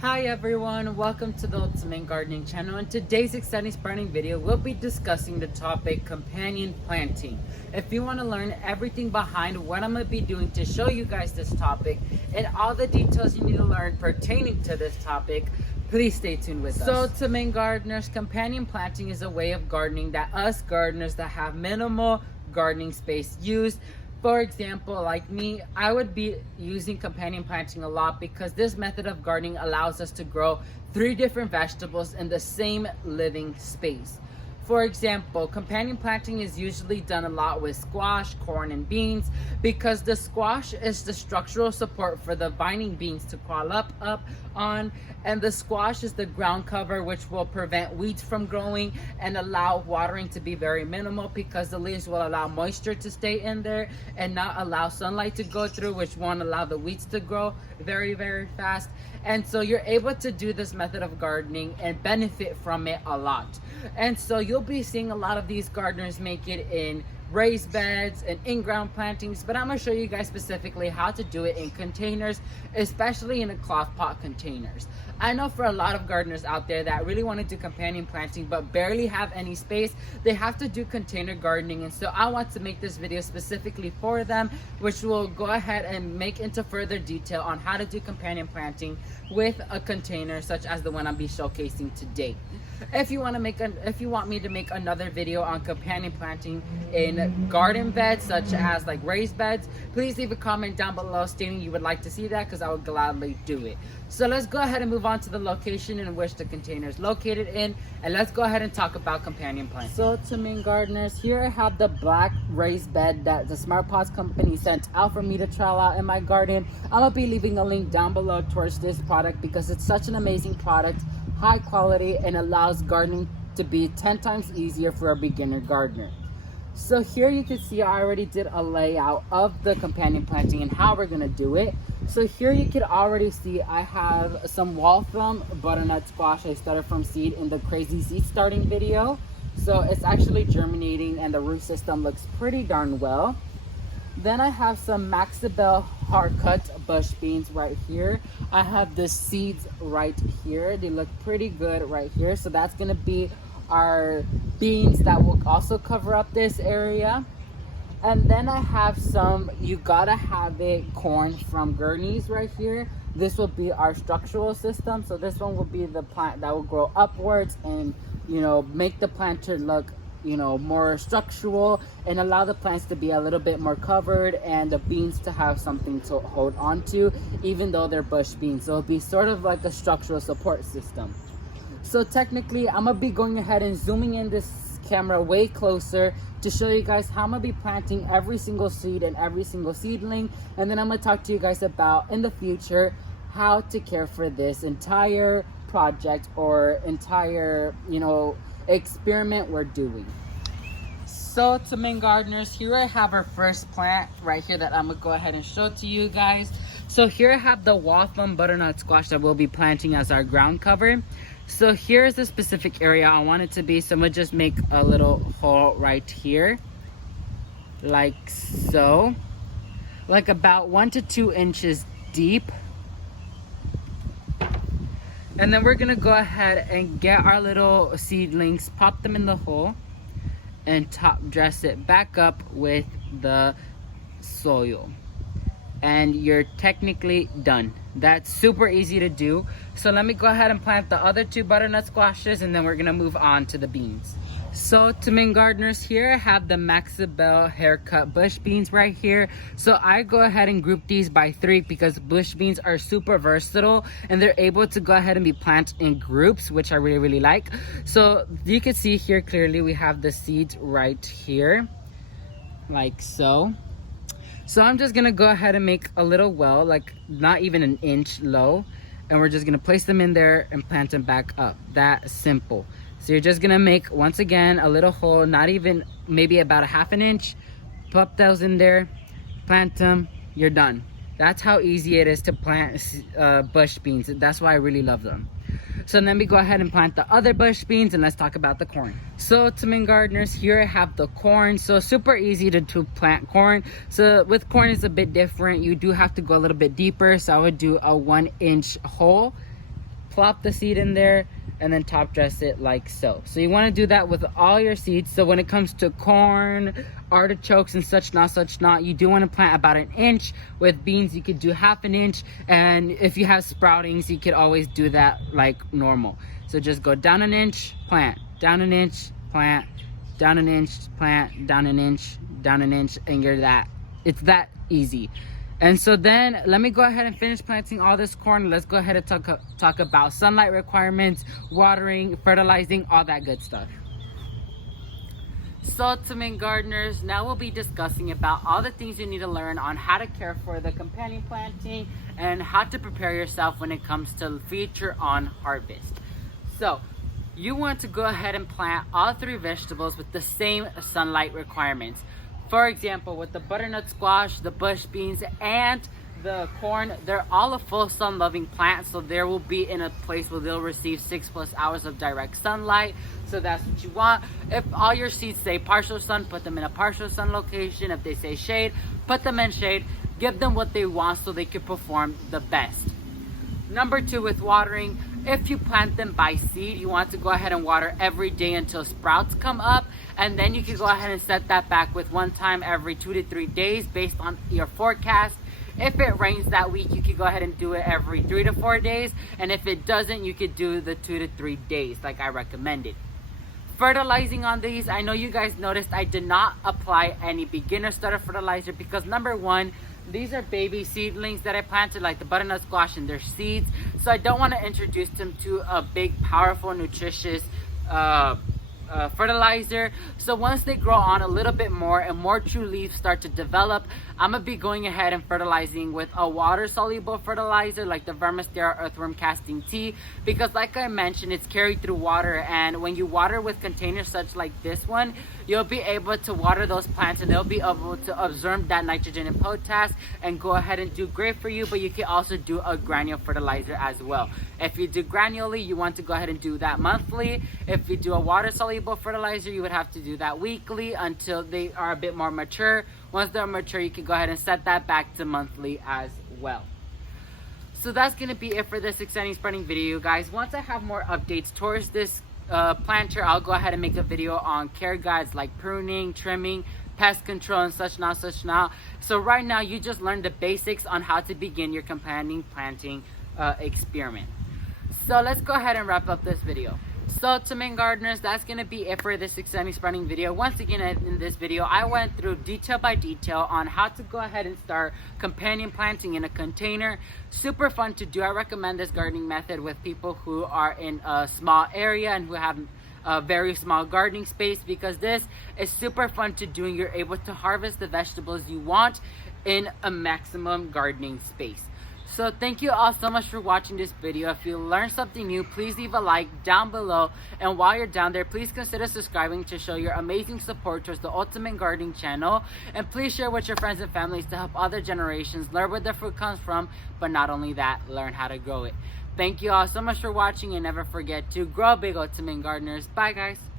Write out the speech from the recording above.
Hi everyone, welcome to the Ultimate Gardening channel. In today's exciting sprouting video, we'll be discussing the topic companion planting. If you want to learn everything behind what I'm going to be doing to show you guys this topic and all the details you need to learn pertaining to this topic, please stay tuned with us. So to main gardeners, companion planting is a way of gardening that us gardeners that have minimal gardening space use. For example, like me, I would be using companion planting a lot because this method of gardening allows us to grow 3 different vegetables in the same living space. For example, companion planting is usually done a lot with squash, corn, and beans because the squash is the structural support for the vining beans to crawl up on, and the squash is the ground cover which will prevent weeds from growing and allow watering to be very minimal because the leaves will allow moisture to stay in there and not allow sunlight to go through, which won't allow the weeds to grow very fast. And so you're able to do this method of gardening and benefit from it a lot. And so you'll be seeing a lot of these gardeners make it in raised beds and in-ground plantings, but I'm going to show you guys specifically how to do it in containers, especially in a cloth pot containers. I know for a lot of gardeners out there that really want to do companion planting but barely have any space, they have to do container gardening, and so I want to make this video specifically for them, which will go ahead and make into further detail on how to do companion planting with a container such as the one I'll be showcasing today. If you want me to make another video on companion planting in garden beds such as like raised beds, please leave a comment down below stating you would like to see that, because I would gladly do it. So let's go ahead and move on to the location in which the container is located in, and let's go ahead and talk about companion planting. So to main gardeners, here I have the black raised bed that the Smart Pots company sent out for me to trial out in my garden. I'm gonna be leaving a link down below towards this product because it's such an amazing product, high quality, and allows gardening to be 10 times easier for a beginner gardener. So here you can see I already did a layout of the companion planting and how we're gonna do it. So here you can already see I have some Waffle butternut squash I started from seed in the crazy seed starting video. So it's actually germinating and the root system looks pretty darn well. Then I have some Maxibel hard cut bush beans right here. I have the seeds right here. They look pretty good right here. So that's gonna be our beans that will also cover up this area. And then I have some you gotta have it corn from Gurney's right here. This will be our structural system. So this one will be the plant that will grow upwards and, you know, make the planter look, you know, more structural and allow the plants to be a little bit more covered and the beans to have something to hold on to, even though they're bush beans. So it'll be sort of like a structural support system. So technically I'm gonna be going ahead and zooming in this camera way closer to show you guys how I'm gonna be planting every single seed and every single seedling, and then I'm gonna talk to you guys about in the future how to care for this entire project or entire, you know, experiment we're doing. So to main gardeners, here I have our first plant right here that I'm gonna go ahead and show to you guys. So here I have the Waffle butternut squash that we'll be planting as our ground cover. So here's the specific area I want it to be. So I'm gonna just make a little hole right here, like so, like about 1 to 2 inches deep. And then we're gonna go ahead and get our little seedlings, pop them in the hole, and top dress it back up with the soil. And you're technically done. That's super easy to do. So let me go ahead and plant the other 2 butternut squashes, and then we're gonna move on to the beans. So to main gardeners, here I have the Maxibel haircut bush beans right here. So I go ahead and group these by 3 because bush beans are super versatile and they're able to go ahead and be planted in groups, which I really like. So you can see here clearly we have the seeds right here, like so. So I'm just gonna go ahead and make a little well, like not even an inch low, and we're just gonna place them in there and plant them back up. That simple. So you're just gonna make, once again, a little hole, not even, maybe about a ½ inch, pop those in there, plant them, you're done. That's how easy it is to plant bush beans. That's why I really love them. So let me go ahead and plant the other bush beans, and let's talk about the corn. So to main gardeners, here I have the corn. So super easy to plant corn. So with corn it's a bit different. You do have to go a little bit deeper. So I would do a 1 inch hole plop the seed in there, and then top dress it like so. So you want to do that with all your seeds. So when it comes to corn, artichokes, and such not, you do want to plant about 1 inch. With beans, you could do 1/2 inch, and if you have sproutings, you could always do that like normal. So just go down 1 inch, plant, down 1 inch, plant, down 1 inch, plant, down 1 inch, down 1 inch, and you're that. It's that easy. And so then let me go ahead and finish planting all this corn. Let's go ahead and talk about sunlight requirements, watering, fertilizing, all that good stuff. So to main gardeners, now we'll be discussing about all the things you need to learn on how to care for the companion planting and how to prepare yourself when it comes to future on harvest. So you want to go ahead and plant all 3 vegetables with the same sunlight requirements. For example, with the butternut squash, the bush beans, and the corn, they're all a full sun loving plant, so there will be in a place where they'll receive 6+ hours of direct sunlight. So that's what you want. If all your seeds say partial sun, put them in a partial sun location. If they say shade, put them in shade. Give them what they want so they can perform the best. Number 2, with watering, if you plant them by seed, you want to go ahead and water every day until sprouts come up, and then you can go ahead and set that back with 1 time every 2 to 3 days based on your forecast. If it rains that week, you could go ahead and do it every 3 to 4 days, and if it doesn't, you could do the 2 to 3 days like I recommended. Fertilizing on these, I know you guys noticed I did not apply any beginner starter fertilizer because number 1, these are baby seedlings that I planted, like the butternut squash, and their seeds. So I don't want to introduce them to a big, powerful, nutritious fertilizer. So once they grow on a little bit more and more true leaves start to develop, I'm gonna be going ahead and fertilizing with a water soluble fertilizer like the Vermistera earthworm casting tea, because like I mentioned, it's carried through water, and when you water with containers such like this one, you'll be able to water those plants and they'll be able to absorb that nitrogen and potash and go ahead and do great for you. But you can also do a granule fertilizer as well. If you do granularly, you want to go ahead and do that monthly. If you do a water soluble fertilizer, you would have to do that weekly until they are a bit more mature. Once they're mature, you can go ahead and set that back to monthly as well. So that's going to be it for this exciting spreading video, guys. Once I have more updates towards this planter, I'll go ahead and make a video on care guides like pruning, trimming, pest control, and such not. So right now, you just learned the basics on how to begin your companion planting experiment. So let's go ahead and wrap up this video. So to main gardeners, that's going to be it for this exciting spreading video. Once again, in this video, I went through detail by detail on how to go ahead and start companion planting in a container. Super fun to do. I recommend this gardening method with people who are in a small area and who have a very small gardening space, because this is super fun to do and you're able to harvest the vegetables you want in a maximum gardening space. So thank you all so much for watching this video. If you learned something new, please leave a like down below. And while you're down there, please consider subscribing to show your amazing support towards the Ultimate Gardening channel. And please share with your friends and families to help other generations learn where the fruit comes from. But not only that, learn how to grow it. Thank you all so much for watching, and never forget to grow big, Ultimate Gardeners. Bye, guys.